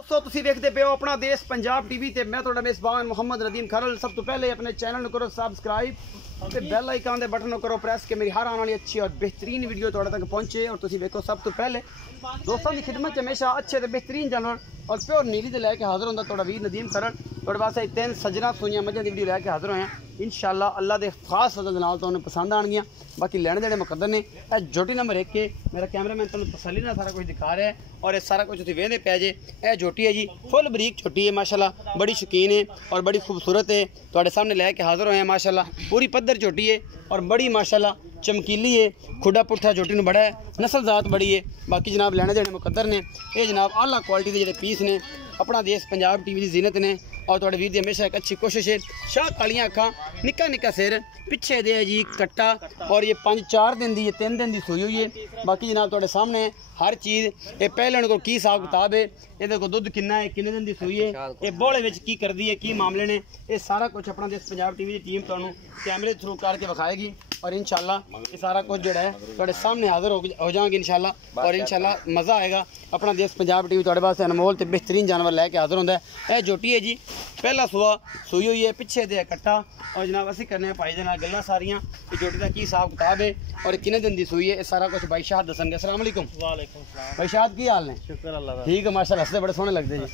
दोस्तों तुसी देखते पे हो अपना देश पंजाब टीवी ते मैं तुहाडा मेज़बान मुहम्मद नदीम खरल। सब तो पहले अपने चैनल करो सब्सक्राइब ते बेल आइकन दे बटन करो प्रेस के मेरी हर आने वाली अच्छी और बेहतरीन वीडियो तुहाडे तक पहुंचे। और तुसी देखो सब तो पहले दोस्तों की खिदमत हमेशा अच्छे ते बेहतरीन जानवर और प्योर नीली ते लैके हाजिर होंदा तुहाडा वीर नदीम खरल। तुहाडे वास्ते 3 सजना सूइयां मझां दी वीडियो लैके हाजिर होए हैं। इंशाअल्लाह अल्लाह दे खास फजल नाल तुहानूं पसंद आणगियां। बाकी लैने देने मुकद्दर ने। यह जोटी नंबर 1 के मेरा कैमरामैन तुहानूं तसल्ली नाल सारा कुछ दिखा रहा है और ये सारा कुछ तुसीं वेखदे पै जे। यह जोटी है जी फुल बरीक छोटी है माशाल्लाह, बड़ी शौकीन है और बड़ी खूबसूरत है। तुहाडे सामने लैके हाजिर होए हैं माशाल्लाह। पूरी पद्धर छोटी है और बड़ी माशाल्लाह चमकीली है। खुडा पुट्ठा छोटी नूं बड़ा है, नस्ल जात बड़ी है। बाकी जनाब लैने देने मुकद्दर ने। ये जनाब आला क्वालिटी के जिहड़े पीस ने अपना देश पंजाब टीवी की जीनत ने और तुहाडे वीर दी हमेशा एक अच्छी कोशिश है। शाह कालियां अखां, निक्का निक्का सिर, पिछे दे जी कट्टा और ये 5-4 दिन दी 3 दिन की सूई हुई है। बाकी जनाब तुहाडे सामने हर चीज़ ये पहले को की हिसाब किताब है, ये को दुध किन्ना है, किन्ने दिन की सूई है, ये बोले विच की करदी है, की मामले ने, ये सारा कुछ अपना देश पंजाब टीवी की टीम तुहानूं कैमरे थ्रू करके विखाएगी। और इंशाल्लाह ये सारा कुछ जो है तुहाडे सामने हाजिर हो जाएंगे इंशाल्लाह। और इंशाल्लाह मज़ा आएगा। अपना देश पंजाब टीवी तुहाडे वास्ते अनमोल ते बेहतरीन जानवर लैके हाजिर होंदा है। यह जोटी है जी पहला सुआ सूई हुई है, पिछे दे कट्टा। और जनाब असीं करने भाई दे नाल गल्लां सारियां कि जोटी का की हिसाब किताब है और किन्ने दिन की सूई है, ये सारा कुछ भाई शाह दसणगे। अस्सलाम वालेकुम। वालेकुम सलाम। भाई शाह की हाल ने? शुक्र अल्लाह दा। ठीक है माशाल्लाह, हसदे बड़े सोहने लगदे जी।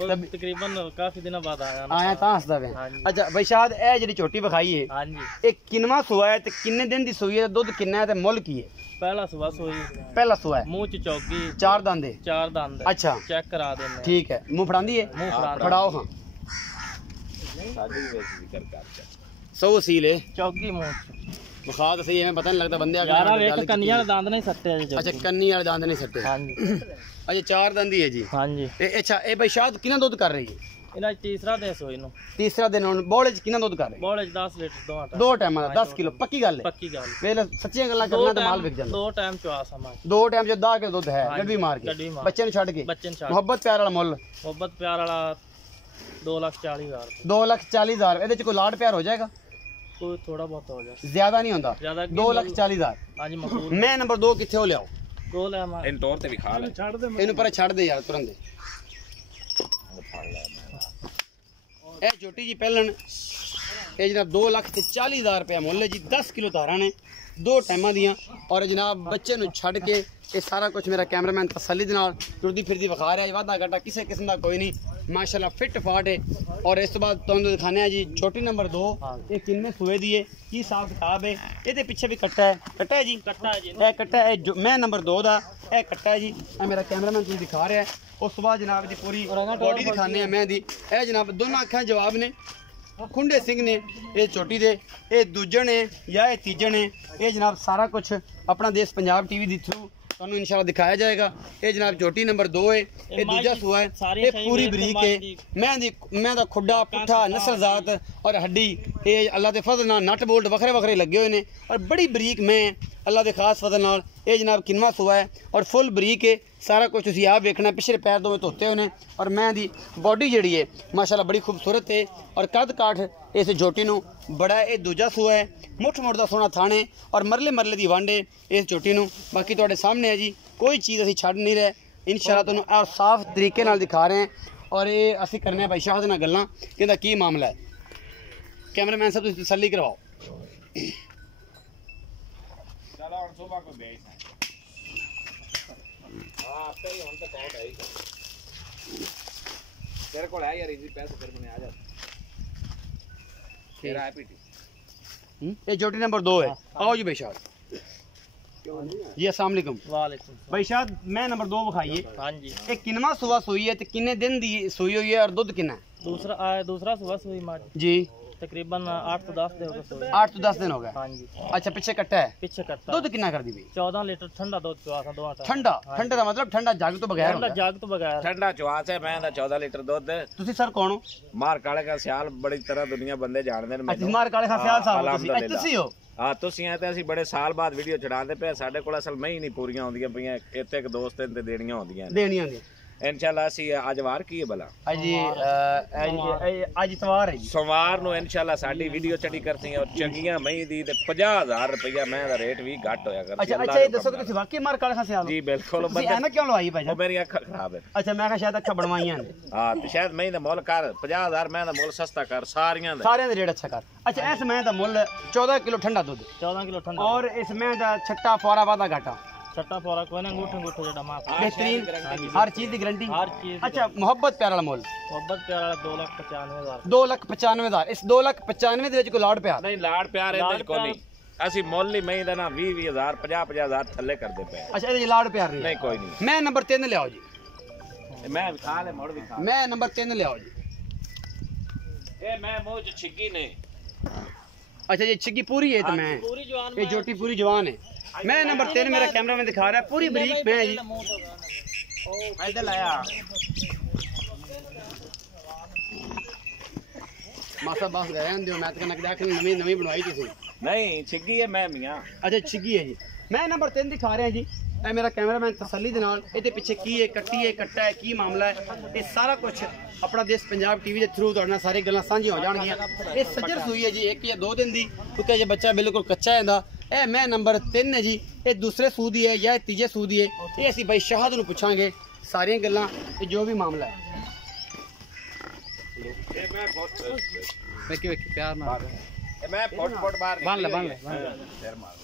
तकरीबन काफी दिनों बाद आया तां हसदा पे। अच्छा भाई शाह ए जेहड़ी छोटी विखाई है, हां जी, ये किनवा सुआ है ते किन्ने दिन की सूई है, दुध किन्ना है ते मुੱਲ की है? पहला सुबह सोई, पहला सुआ है, मुंह च चौकी, 4 दंद है। 4 दंद। अच्छा चेक करा देने। ठीक है, मुंह फड़ांदी है, मुंह फड़ाओ। हां सौ सील है, चौकी मुंह च बुखा तो सही है, पता नहीं लगता बंदे यार एक कन्नी वाले दांत नहीं सट्टे जी। अच्छा कन्नी वाले दांत नहीं सट्टे। हां जी। अच्छा 4 दंद ही है जी। हां जी। अच्छा ए भाई शाह कितना दूध कर रही है? इना तीसरा दिन सोई नु। तीसरा दिन हुन बोले च कितना दूध कर रही? बोले च 10 लीटर दो टाइम 10 किलो। पक्की गल है? पक्की गल। वेले सच्चियां गल्लां करना तो माल विक जांदा। 2 टाइम चवा समा, 2 टाइम जो 10 किलो दूध है गड्डी मार के बच्चे नु छड़ के। मोहब्बत प्यार वाला मुੱਲ? मोहब्बत प्यार वाला 2,40,000। 2,40,000 ਇਹਦੇ ਚ ਕੋਈ ਲਾਡ ਪਿਆਰ ਹੋ ਜਾਏਗਾ? कोई थोड़ा बहुत हो जाए, ज्यादा नहीं होता। 2,40,000। हां जी मकबूल। मैं नंबर 2 किथे हो लियाओ? 2 ले मार इन तौर ते भी खा ले, छड़ दे इनु पर छड़ दे यार तुरंत। ए छोटी जी पहलन ए जनाब 2,40,000 रुपया मुੱਲ है जी। 10 किलो धारा ने 2 टाइमां दियां। और जनाब बच्चे नु छड़ के ये सारा कुछ मेरा कैमरामैन तसल्ली दे नाल टुरदी फिरदी विखा रहा है। वादा घाटा किसी किस्म का कोई नहीं, माशाल्लाह फिट फाट है। और इस तो बाद तुहानूं दिखाने जी छोटी नंबर 2, ये किन्ने सूए दी है, की हिसाब किताब है? ये पीछे भी कट्टा है, कट्टा है जी, कट्टा है जी, ये कट्टा है जो मैं नंबर 2 दा, ये कट्टा है जी। ये मेरा कैमरामैन तुहानूं दिखा रहा है। उस तो बाद जनाब दी पूरी बॉडी दिखाने मैं दी। ये जनाब दोनों अखां जवाब ने, खुंडे सिंह ने, ये छोटी दे, ये दूजन है या ये तीजन है। ये जनाब सारा कुछ अपना देश पंजाब टीवी दी थ्रू तुहानूं इंशाल्लाह दिखाया जाएगा। ये जनाब छोटी नंबर 2 है, ये दूजा सुआ है, ये पूरी बरीक है। मैं दा खुडा पुट्ठा नस्ल जात और हड्डी ये अल्लाह के फजल नाल नट बोल्ट वखरे वखरे लगे हुए ने और बड़ी बरीक मैं अल्लाह के खास फजल नाल। ये जनाब किनवा सुआ है और फुल बरीक है। सारा कुछ तुसीं आप वेखना, पिछले पैर दोवें धोते हुए ने और मैं दी बॉडी जिहड़ी है माशाल्लाह बड़ी खूबसूरत है और कद काठ इस जोटी नूं बड़ा है। ये दूजा सुआ है, मुठ मुठ दा सोहना थाने और मरले मरले दी वंड है इस जोटी नूं। बाकी तुहाडे सामने है जी, कोई चीज़ असीं छड्ड नहीं रहे इंशाल्लाह, तुहानूं और साफ तरीके नाल दिखा रहे हैं। और ये असीं करने भाई शाह दे नाल गल्लां कि इहदा की मामला है। कैमरामैन साहब तुसीं तसल्ली करवाओ। तेरे को है यार इजी पैसे तेरे को नहीं आ जाता तेरा है पीटी। ये जोटी नंबर 2 है। आओ जी भाई शाह जी। अस्सलाम वालेकुम। वालेकुम भाई शाह मैं नंबर 2 विखाइए। हां जी। ये किनवा सुआ सूई है ते किन्ने दिन दी सूई हुई है और दुध किन्ना है? दूसरा सुबह सोई मार जी, तकरीबन 8 से 10 दिन हो गए। 8 से 10 दिन हो गए। हां जी। अच्छा पीछे कट्टा है? पीछे कट्टा। दूध कितना कर दी भाई? 14 लीटर ठंडा दूध चवा था 2 ठंडा। ठंडा का मतलब ठंडा जग तो बगैर? ठंडा जग तो बगैर ठंडा चवा से मैं 14 लीटर दूध। तुसी सर कौन हो? मार काले का सियाल बड़ी तरह दुनिया बंदे जानदे ने मैनू। मार काले का सियाल साहब तुसी हो? हां तुसी हैं ते ਅਸੀਂ बड़े साल बाद वीडियो चढ़ाते पे। ਸਾਡੇ ਕੋਲ ਅਸਲ ਮੈਂ ਹੀ ਨਹੀਂ ਪੂਰੀਆਂ ਹੁੰਦੀਆਂ ਪਈਆਂ, ਇੱਥੇ ਇੱਕ ਦੋਸਤ ਤੇ ਦੇਣੀਆਂ ਹੁੰਦੀਆਂ। इंशाल्लाह ਅਸੀਂ ਅੱਜ ਵਾਰ ਕੀ ਹੈ ਭਲਾ ਅੱਜ ਇਤਵਾਰ ਹੈ ਜੀ ਸੋਮਵਾਰ ਨੂੰ ਇੰਸ਼ਾਅੱਲਾ ਸਾਡੀ ਵੀਡੀਓ ਚੜੀ ਕਰਤੀ ਔਰ ਚੰਗੀਆਂ ਮਹੀਂ ਦੀ ਤੇ 50000 ਰੁਪਇਆ ਮੈਂ ਦਾ ਰੇਟ ਵੀ ਘੱਟ ਹੋਇਆ ਕਰ ਅੱਛਾ ਇਹ ਦੱਸੋ ਕਿ ਤੁਸੀਂ ਵਾਕਈ ਮਾਰ ਕਾਲੇ ਖਾਂ ਸਿਆਲ ਜੀ ਬਿਲਕੁਲ ਤੁਸੀਂ ਐਨਕ ਕਿਉਂ ਲਵਾਈ ਭਾਈ ਉਹ ਮੇਰੀ ਅੱਖਾਂ ਖਰਾਬ ਹੈ ਅੱਛਾ ਮੈਂ ਕਿਹਾ ਸ਼ਾਇਦ ਅੱਖਾਂ ਬਣਵਾਈਆਂ ਨੇ ਹਾਂ ਤੇ ਸ਼ਾਇਦ ਮਹੀਂ ਦਾ ਮੁੱਲ ਕਰ 50000 ਮੈਂ ਦਾ ਮੁੱਲ ਸਸਤਾ ਕਰ ਸਾਰਿਆਂ ਦਾ ਰੇਟ ਅੱਛਾ ਕਰ ਅੱਛਾ ਇਸ ਮੈਂ ਦਾ ਮੁੱਲ 14 ਕਿਲੋ ਠੰਡਾ ਦੁੱਧ 14 ਕਿਲੋ ਠੰਡਾ ਔਰ ਇਸ ਮੈਂ ਦਾ ਛੱਟਾ ਫੋਰਾ ਵਾਦਾ ਘਾਟਾ ਛੱਟਾ ਫੋਰਾ ਕੋਈ ਨਾ ਗੁੱਠ ਜਿਹੜਾ ਮਾਸ बेहतरीन हर चीज की गारंटी हर चीज अच्छा मोहब्बत प्यार वाला मोल मोहब्बत प्यार वाला 2,95,000 2,95,000 इस 2,95,000 ਦੇ ਵਿੱਚ ਕੋਈ ਲਾੜ ਪਿਆਰ ਨਹੀਂ ਲਾੜ ਪਿਆਰ ਇਹਦੇ ਚ ਕੋਈ ਨਹੀਂ ਅਸੀਂ ਮੁੱਲ ਹੀ ਮਹੀਂ ਦਾ ਨਾ 20,000 50,000 ਥੱਲੇ ਕਰਦੇ ਪਏ ਅੱਛਾ ਇਹਦੇ ਚ ਲਾੜ ਪਿਆਰ ਨਹੀਂ ਕੋਈ ਨਹੀਂ ਮੈਂ ਨੰਬਰ 3 ਲਿਆਓ ਜੀ ਮੈਂ ਖਾ ਲੈ ਮੋੜ ਵੀ ਖਾ ਮੈਂ ਨੰਬਰ 3 ਲਿਆਓ ਜੀ ਇਹ ਮੈਂ ਮੂੰਹ ਚ ਛਿੱਗੀ ਨੇ अच्छा ये छिग्गी पूरी है तो मैं पूरी जवान ये जोटी पूरी जवान है मैं नंबर 3 मेरा कैमरा में दिखा रहा है पूरी बरीक मैं जी इधर लाया मासा बास गए हैं मैं तो कनक देख नवी नवी बनवाई थी नहीं छिग्गी है मैं मियां अच्छा छिग्गी है जी मैं नंबर 3 दिखा रहा जी ਇਹ ਮੇਰਾ ਕੈਮਰਾਮੈਨ ਤਸੱਲੀ ਦੇ ਨਾਲ ਇਹਦੇ ਪਿੱਛੇ ਕੀ ਹੈ ਕੱਟੀ ਹੈ ਕੱਟਾ ਹੈ ਕੀ ਮਾਮਲਾ ਹੈ ਇਹ ਸਾਰਾ ਕੁਝ ਆਪਣਾ ਦੇਸ਼ ਪੰਜਾਬ ਟੀਵੀ ਦੇ ਥਰੂ ਤੁਹਾਡੇ ਨਾਲ ਸਾਰੀ ਗੱਲਾਂ ਸਾਂਝੀਆਂ ਹੋ ਜਾਣਗੀਆਂ ਇਹ ਸੱਜਰ ਸੂਈ ਹੈ ਜੀ 1 ਜਾਂ 2 ਦਿਨ ਦੀ ਕਿਉਂਕਿ ਇਹ ਬੱਚਾ ਬਿਲਕੁਲ ਕੱਚਾ ਹੈ ਇਹਦਾ ਇਹ ਮੈਂ ਨੰਬਰ 3 ਹੈ ਜੀ ਇਹ ਦੂਸਰੇ ਸੂ ਦੀ ਹੈ ਜਾਂ ਤੀਜੇ ਸੂ ਦੀ ਹੈ ਇਹ ਅਸੀਂ ਬਾਈ ਸ਼ਾਹਦ ਨੂੰ ਪੁੱਛਾਂਗੇ ਸਾਰੀਆਂ ਗੱਲਾਂ ਤੇ ਜੋ ਵੀ ਮਾਮਲਾ ਹੈ ਇਹ ਮੈਂ ਬਹੁਤ ਵੇਖੀ ਵੇਖੀ ਪਿਆਰ ਨਾਲ ਇਹ ਮੈਂ ਫੁੱਟ ਬਾਹਰ ਬੰਨ ਲੈ ਫਿਰ ਮਾਰ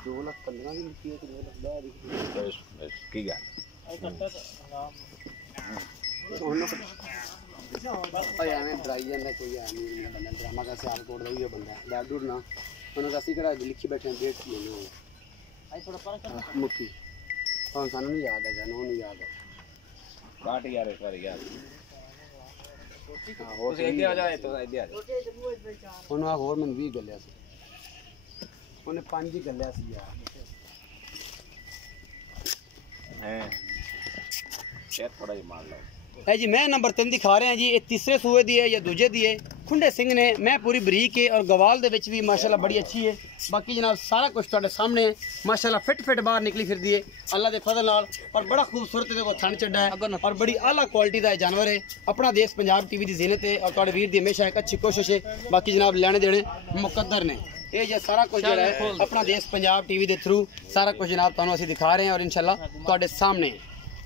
2,15,000 ਦੀ ਲਿਖੀ ਹੈ ਕਿ 2,10,000 ਕੀ ਗੱਲ ਓਏ ਐਵੇਂ ਡਰਾਈ ਜਾਂਦਾ ਕੋਈ ਐ ਨਹੀਂ ਬੰਦਾ ਡਰਾਮਾ ਦਾ ਸਿਆਲਕੋਟ ਦਾ ਵੀ ਉਹ ਬੰਦਾ ਲੈ ਡੂਰ ਨਾ ਉਹਨੂੰ ਅਸੀਂ ਕਿਹੜਾ ਲਿਖੀ ਬੈਠੇ ਡੇਟ ਕੀ ਨਹੀਂ ਆਈ ਥੋੜਾ ਫਰਕ ਮੁੱਕੀ ਹਾਂ ਸਾਨੂੰ ਨਹੀਂ ਯਾਦ ਹੈਗਾ ਨਾ ਨਹੀਂ ਯਾਦ ਹੈ ਕਾਟ ਯਾਰ ਇੱਕ ਵਾਰ ਯਾਰ ਹੋਰ ਤੁਸੀਂ ਇੱਥੇ ਆ ਜਾਏ ਤਾਂ ਇੱਥੇ ਆ ਜਾਓ ਉਹਨੂੰ ਹੋਰ ਮੈਨੂੰ 20 ਗੱਲਿਆ ਸੀ ਉਹਨੇ 5 ਹੀ ਗੱਲਿਆ ਸੀ ਯਾਰ ਹੈ ਸ਼ੇਰ ਥੋੜਾ ਜਿਹਾ ਮਾਰ ਲਓ है जी मैं नंबर 3 दिखा रहे हैं जी ये तीसरे सूए दी है या दूजे दी है खुंडे सिंह ने मैं पूरी बरीक है और गवाल दे विच भी माशाल्लाह बड़ी अच्छी है बाकी जनाब सारा कुछ तुहाडे सामने है माशाल्लाह फिट बाहर निकली फिरदी है अल्लाह दे फजल नाल और बड़ा खूबसूरत देखो थन चढ़ा है और बड़ी आला क्वालिटी का जानवर है अपना देश पंजाब टीवी दी ज़ीनत है और तुहाडे वीर दी हमेशा एक अच्छी कोशिश है बाकी जनाब लेने देने मुकद्दर ने ये जो सारा कुछ जो है अपना देश पंजाब टीवी के थ्रू सारा कुछ जनाब तुहानू असीं दिखा रहे हैं और इंशाल्लाह तुहाडे सामने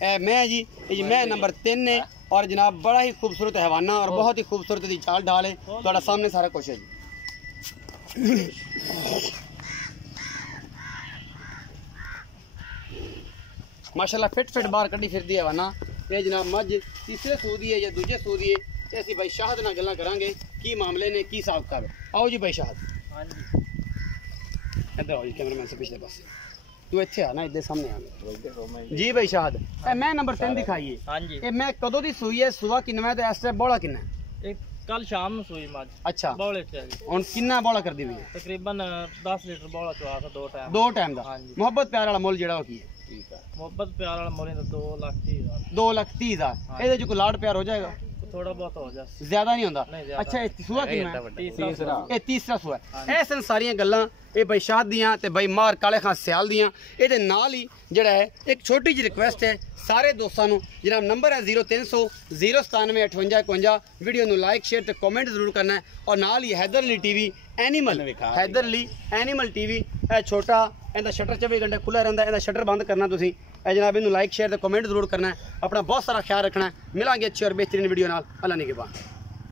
मैं जी ये मैं नंबर 3 है और जनाब बड़ा ही खूबसूरत हैवाना और बहुत ही खूबसूरत दी चाल ढाल है थोड़ा सामने सारा कुछ है जी माशाल्लाह फिट बाहर कड्डी फिरदी हैवाना ये जनाब मझ तीसरे सूदी है या दूजे सूदी है ते असीं भाई शाहद नाल गल्लां करांगे की मामले ने की हिसाब किताब है आओ जी भाई शाहद हां जी इधर आओ जी कैमरामैन से पिछले पासे तू ਇੱਥੇ ਆ ਨਾ ਇੱਧਰ ਸਾਹਮਣੇ ਆ ਜੀ ਭਾਈ ਸ਼ਾਹਦ ਇਹ ਮੈਂ ਨੰਬਰ 3 ਦਿਖਾਈਏ ਹਾਂਜੀ ਇਹ ਮੈਂ ਕਦੋਂ ਦੀ ਸੂਈ ਹੈ ਸੁਬਾ ਕਿੰਨਾ ਹੈ ਤੇ ਇਸ ਟਾਈਮ ਬੋਲਾ ਕਿੰਨਾ ਇਹ ਕੱਲ ਸ਼ਾਮ ਨੂੰ ਸੂਈ ਮੱਝ ਅੱਛਾ ਬੌਲੇ ਚ ਜੀ ਹੁਣ ਕਿੰਨਾ ਬੋਲਾ ਕਰਦੀ ਵੀ ਹੈ ਤਕਰੀਬਨ 10 ਲੀਟਰ ਬੌਲਾ ਚਵਾ ਕੇ 2 ਟਾਈਮ 2 ਟਾਈਮ ਦਾ ਹਾਂਜੀ। ਮੁਹੱਬਤ ਪਿਆਰ ਵਾਲਾ ਮੁੱਲ ਜਿਹੜਾ ਉਹ ਕੀ ਹੈ ਠੀਕ ਹੈ ਮੁਹੱਬਤ ਪਿਆਰ ਵਾਲਾ ਮੁੱਲ ਦਾ 2,30,000 2,30,000 ਇਹਦੇ ਚ ਕੋਈ ਲਾੜ ਪਿਆਰ ਹੋ ਜਾਏਗਾ ਥੋੜਾ ਬਹੁਤ ਹੋ ਜਾ ਜ਼ਿਆਦਾ ਨਹੀਂ ਹੁੰਦਾ ਨਹੀਂ ਜ਼ਿਆਦਾ। ਅੱਛਾ ਇਹ ਸੂਆ ਕਿੰਨਾ ਹੈ ਤੀਸਰਾ ਇਹ ਤੀਸਰਾ ਸੂਆ ਹੈ ਇਹ ਸਨ ਸਾਰੀਆਂ ਗੱਲਾਂ ਇਹ ਬਈ ਸ਼ਾਹਦ ਦੀਆਂ ਤੇ ਬਈ ਮਾਰ ਕਾਲੇ ਖਾਂ ਸਿਆਲ ਦੀਆਂ ਇਹਦੇ ਨਾਲ ਹੀ ਜਿਹੜਾ ਹੈ ਇੱਕ ਛੋਟੀ ਜਿਹੀ ਰਿਕੁਐਸਟ ਹੈ ਸਾਰੇ ਦੋਸਤਾਂ ਨੂੰ ਜਨਾਬ ਨੰਬਰ ਹੈ 0300 097 5851 ਵੀਡੀਓ ਨੂੰ ਲਾਈਕ ਸ਼ੇਅਰ ਤੇ ਕਮੈਂਟ ਜ਼ਰੂਰ ਕਰਨਾ ਹੈ ਔਰ ਨਾਲ ਹੀ Haider Ali TV animal Haider Ali animal TV ਇਹ ਛੋਟਾ ਇਹਦਾ ਸ਼ਟਰ 24 ਘੰਟੇ ਖੁੱਲਾ ਰਹਿੰਦਾ ਇਹਦਾ ਸ਼ਟਰ ਬੰਦ ਕਰਨਾ ਤੁਸੀਂ ਇਹ ਜਨਾਬ ਇਹਨੂੰ ਲਾਈਕ ਸ਼ੇਅਰ ਤੇ ਕਮੈਂਟ ਜ਼ਰੂਰ ਕਰਨਾ ਹੈ ਆਪਣਾ ਬਹੁਤ ਸਾਰਾ ਖਿਆਲ ਰੱਖਣਾ ਹੈ ਮਿਲਾਂਗੇ ਅੱਛੀ ਔਰ ਬਿਹਤਰੀਨ ਵੀਡੀਓ ਨਾਲ ਅੱਲਾ ਨਿਗਹਿਬਾਨ